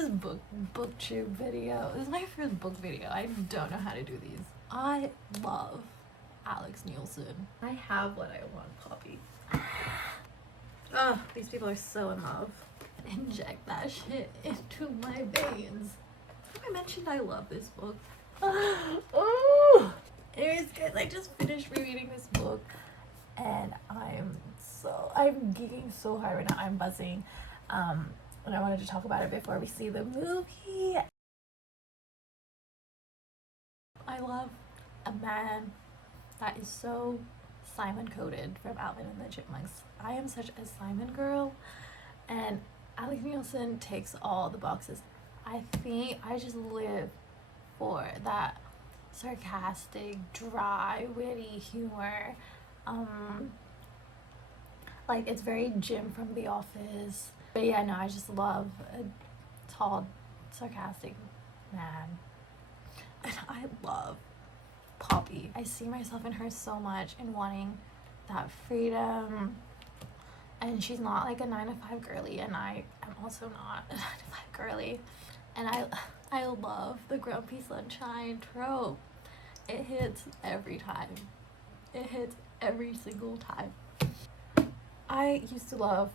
first booktube video. This is my first book video. I don't know how to do these. I love Alex Nielsen. I have what I want, Poppy. Ugh, these people are so in love. Inject that shit into my veins. I mentioned I love this book. Oh, anyways, guys, I just finished rereading this book, and I'm geeking so hard right now. I'm buzzing. And I wanted to talk about it before we see the movie. I love a man that is so Simon coded from Alvin and the Chipmunks. I am such a Simon girl, and Alex Nielsen ticks all the boxes. I think I just live for that sarcastic, dry, witty humor. Like, it's very Jim from The Office. But yeah, no, I just love a tall, sarcastic man. And I love Poppy. I see myself in her so much in wanting that freedom. And she's not like a 9-to-5 girly, and I am also not a 9-to-5 girly. And I love the grumpy sunshine trope. It hits every time. It hits every single time. I used to love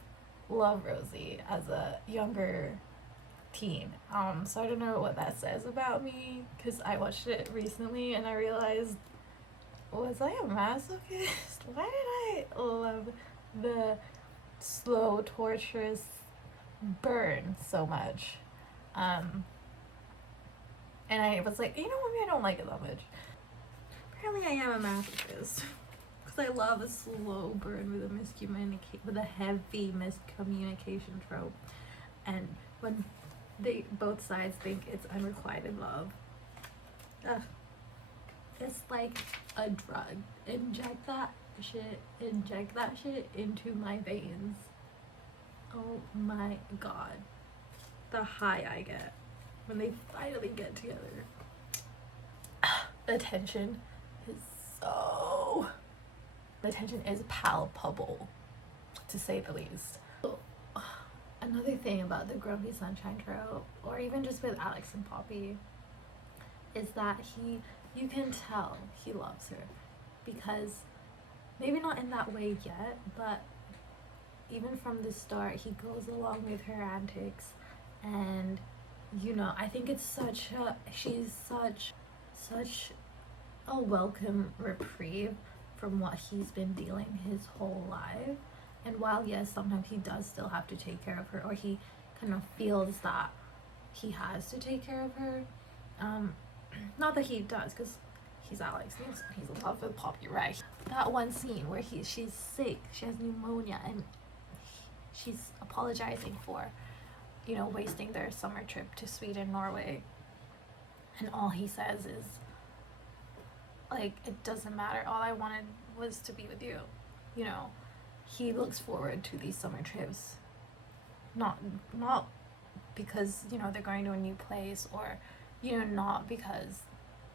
Rosie as a younger teen. So I don't know what that says about me, because I watched it recently and I realized, was I a masochist? Why did I love the slow, torturous burn so much? And I was like, you know, maybe I don't like it that much. Apparently I am a masochist. I love a slow burn with a heavy miscommunication trope, and when both sides think it's unrequited love. It's like a drug. Inject that shit into my veins. Oh my god, the high I get when they finally get together. The tension is palpable, to say the least. Another thing about the grumpy sunshine trope, or even just with Alex and Poppy, is that you can tell he loves her, because maybe not in that way yet, but even from the start he goes along with her antics, and you know, I think it's she's such a welcome reprieve from what he's been dealing his whole life. And while yes, sometimes he does still have to take care of her, or he kind of feels that he has to take care of her, not that he does, because he's Alex Nielsen, he's in love with Poppy, right? That one scene where she's sick, she has pneumonia, and she's apologizing for, you know, wasting their summer trip to Sweden, Norway, and all he says is, like, it doesn't matter, all I wanted was to be with you. You know, he looks forward to these summer trips, not because, you know, they're going to a new place, or, you know, not because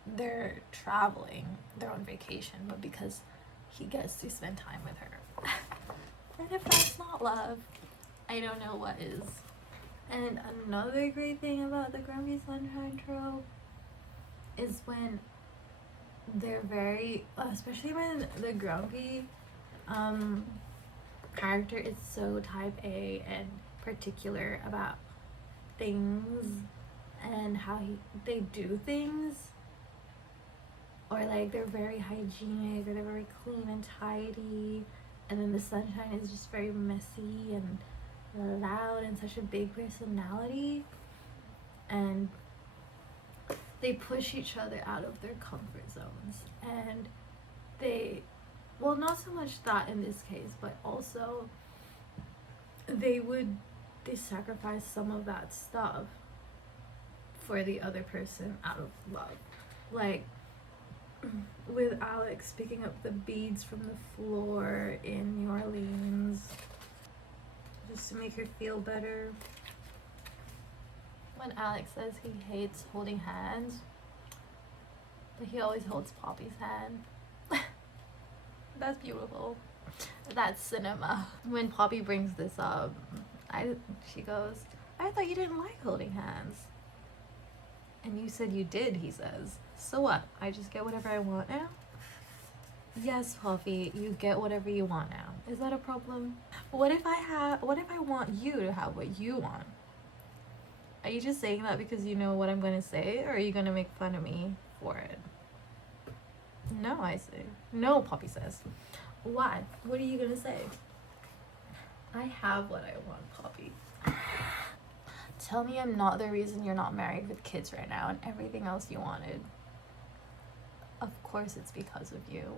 they're traveling, they're on vacation, but because he gets to spend time with her. And if that's not love, I don't know what is. And another great thing about the grumpy sunshine trope is when they're very, especially when the grumpy character is so type A and particular about things and how they do things, or like they're very hygienic, or they're very clean and tidy, and then the sunshine is just very messy and loud and such a big personality, and they push each other out of their comfort zones, and well, not so much that in this case, but also they sacrifice some of that stuff for the other person out of love. Like with Alex picking up the beads from the floor in New Orleans just to make her feel better. When Alex says he hates holding hands, but he always holds Poppy's hand. That's beautiful. That's cinema. When Poppy brings this up, she goes, I thought you didn't like holding hands. And you said you did, he says. So what? I just get whatever I want now? Yes, Poppy, you get whatever you want now. Is that a problem? What if I want you to have what you want? Are you just saying that because you know what I'm gonna say, or are you gonna make fun of me for it? No, I say. No, Poppy says. Why? What are you gonna say? I have what I want, Poppy. Tell me I'm not the reason you're not married with kids right now and everything else you wanted. Of course it's because of you.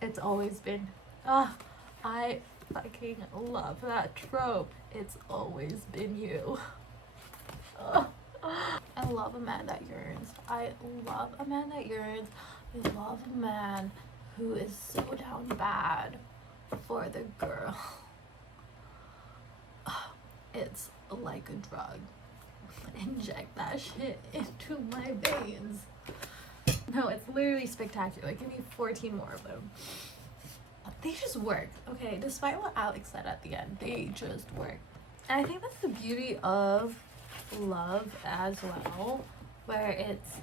It's always been. I fucking love that trope. It's always been you. I love a man that yearns. I love a man that yearns. I love a man who is so down bad for the girl. It's like a drug. Inject that shit into my veins. No, it's literally spectacular. Give me 14 more of them. They just work, okay? Despite what Alex said at the end, they just work. And I think that's the beauty of love as well, where it's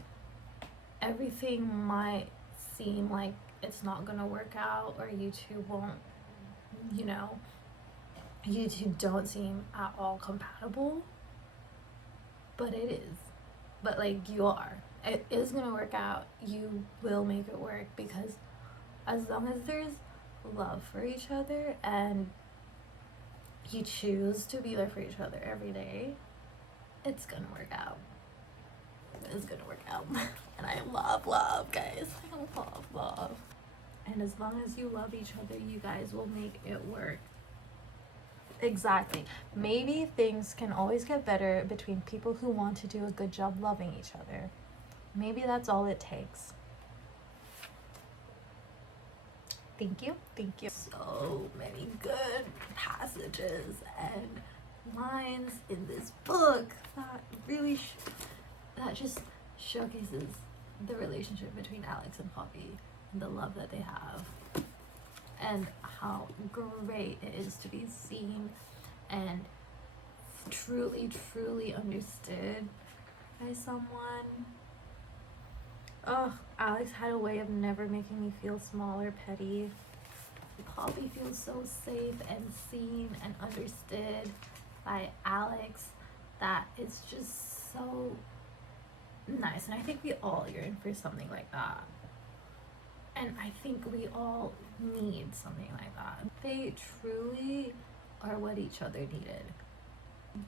everything might seem like it's not gonna work out, or you two won't, you know, you two don't seem at all compatible, but it is. But like, you are. It is gonna work out. You will make it work, because as long as there's love for each other and you choose to be there for each other every day, it's gonna work out. It's gonna work out. And I love love, guys. I love love. And as long as you love each other, you guys will make it work. Exactly. Maybe things can always get better between people who want to do a good job loving each other. Maybe that's all it takes. Thank you. Thank you. So many good passages and lines in this book that really that just showcases the relationship between Alex and Poppy and the love that they have, and how great it is to be seen and truly understood by someone. Alex had a way of never making me feel small or petty. Poppy feels so safe and seen and understood by Alex that it's just so nice. And I think we all yearn for something like that. And I think we all need something like that. They truly are what each other needed.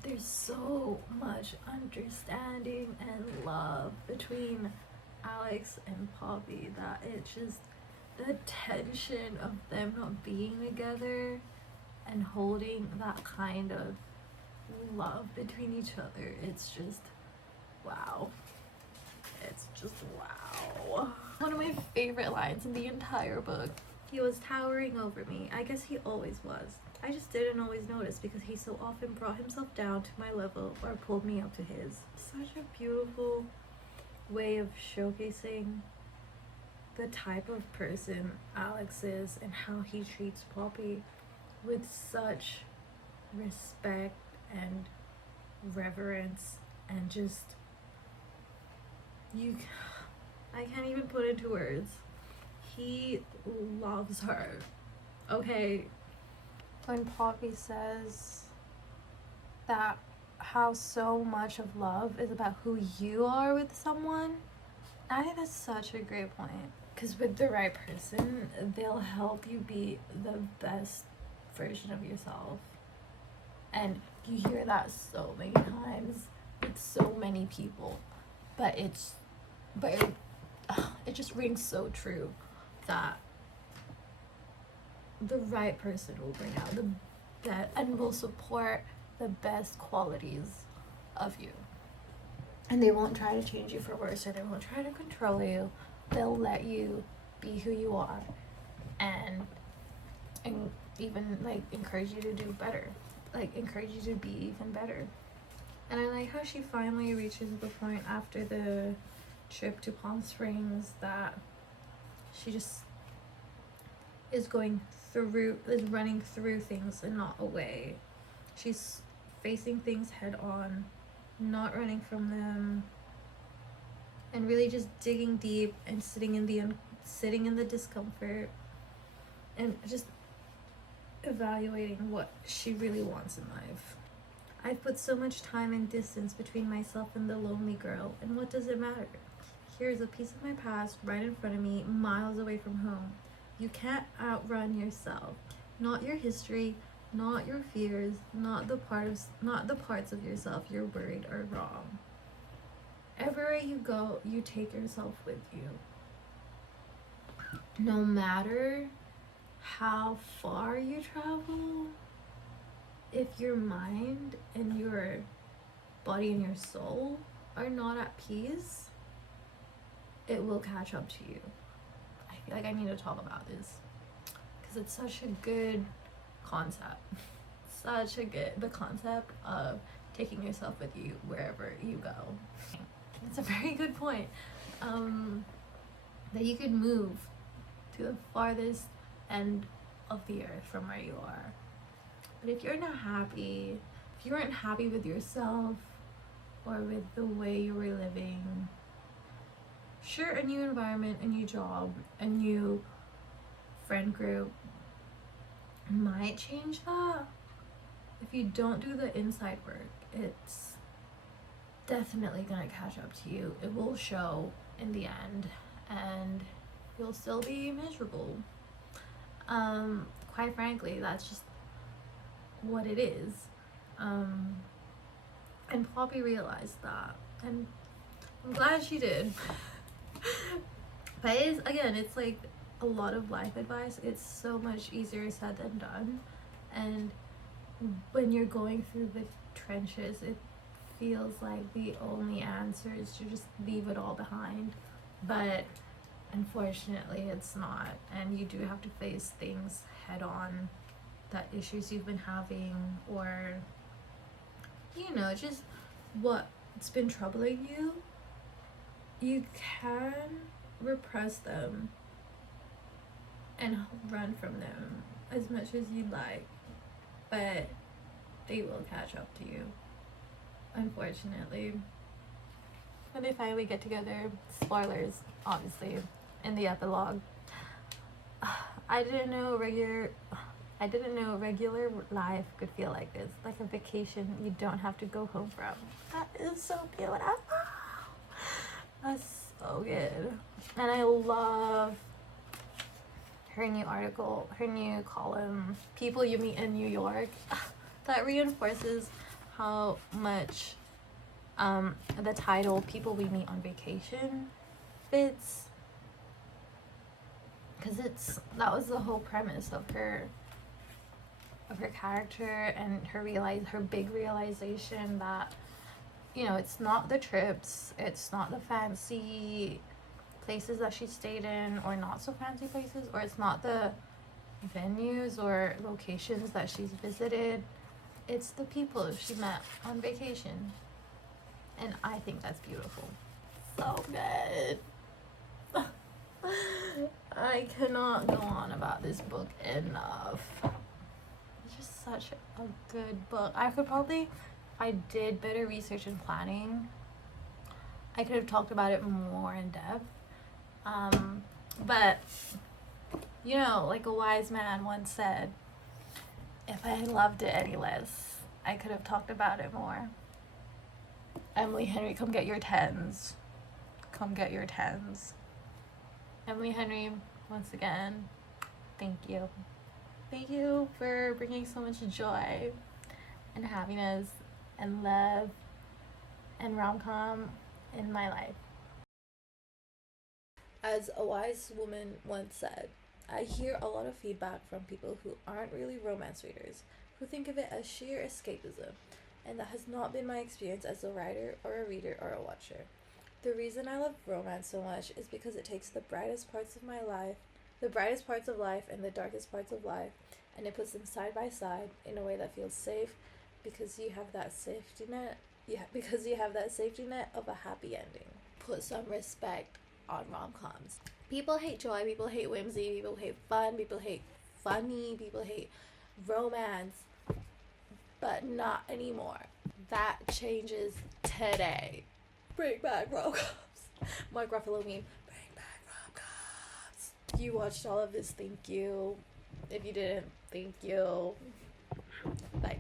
There's so much understanding and love between Alex and Poppy that it's just the tension of them not being together and holding that kind of love between each other. It's just wow. It's just wow. One of my favorite lines in the entire book. He was towering over me. I guess he always was. I just didn't always notice because he so often brought himself down to my level or pulled me up to his. Such a beautiful way of showcasing the type of person Alex is and how he treats Poppy with such respect and reverence, and just I can't even put into words. He loves her. Okay. When Poppy says that how so much of love is about who you are with someone, I think that's such a great point. Because with the right person, they'll help you be the best version of yourself. And you hear that so many times with so many people. But it just rings so true that the right person will bring out the best and will support the best qualities of you. And they won't try to change you for worse, or they won't try to control you. They'll let you be who you are, and even like encourage you to do better, like encourage you to be even better. And I like how she finally reaches the point after the trip to Palm Springs that she just is running through things and not away. She's facing things head on, not running from them, and really just digging deep and sitting in the discomfort and just evaluating what she really wants in life. I've put so much time and distance between myself and the lonely girl, and what does it matter? Here's a piece of my past right in front of me, miles away from home. You can't outrun yourself. Not your history, not your fears, not the parts of yourself you're worried are wrong. Everywhere you go, you take yourself with you. No matter how far you travel, if your mind and your body and your soul are not at peace, it will catch up to you. I feel like I need to talk about this because it's such a good concept. The concept of taking yourself with you wherever you go. It's a very good point. That you could move to the farthest end of the earth from where you are. But if you're not happy, if you aren't happy with yourself or with the way you were living, sure, a new environment, a new job, a new friend group might change that. If you don't do the inside work, it's definitely gonna catch up to you. It will show in the end, and you'll still be miserable. Quite frankly, that's just what it is. And Poppy realized that, and I'm glad she did. But it's like a lot of life advice. It's so much easier said than done, and when you're going through the trenches, it feels like the only answer is to just leave it all behind, but unfortunately it's not, and you do have to face things head on, that issues you've been having, or just what's been troubling you. You can repress them and run from them as much as you'd like, but they will catch up to you, unfortunately. When they finally get together, spoilers obviously, in the epilogue, I didn't know regular life could feel like this, like a vacation you don't have to go home from. That is so beautiful. That's so good. And I love her new article, her new column, People You Meet in New York. That reinforces how much the title, People We Meet on Vacation, fits, because that was the whole premise of her character, and her big realization that it's not the trips, it's not the fancy places that she stayed in, or not so fancy places, or it's not the venues or locations that she's visited, it's the people she met on vacation. And I think that's beautiful. So good. I cannot go on about this book enough. It's just such a good book. I could probably, if I did better research and planning, I could have talked about it more in depth. But like a wise man once said, if I loved it any less, I could have talked about it more. Emily Henry, come get your tens. Come get your tens. Emily Henry, once again, thank you. Thank you for bringing so much joy and happiness and love and rom-com in my life. As a wise woman once said, I hear a lot of feedback from people who aren't really romance readers, who think of it as sheer escapism, and that has not been my experience as a writer or a reader or a watcher. The reason I love romance so much is because it takes the brightest parts of life and the darkest parts of life, and it puts them side by side in a way that feels safe, because you have that safety net. Because you have that safety net of a happy ending. Put some respect on rom-coms. People hate joy, people hate whimsy, people hate fun, people hate funny, people hate romance. but not anymore. That changes today. Bring back rom-coms. Mark Ruffalo meme. Bring back rom-coms. If you watched all of this, thank you. If you didn't, thank you. Bye.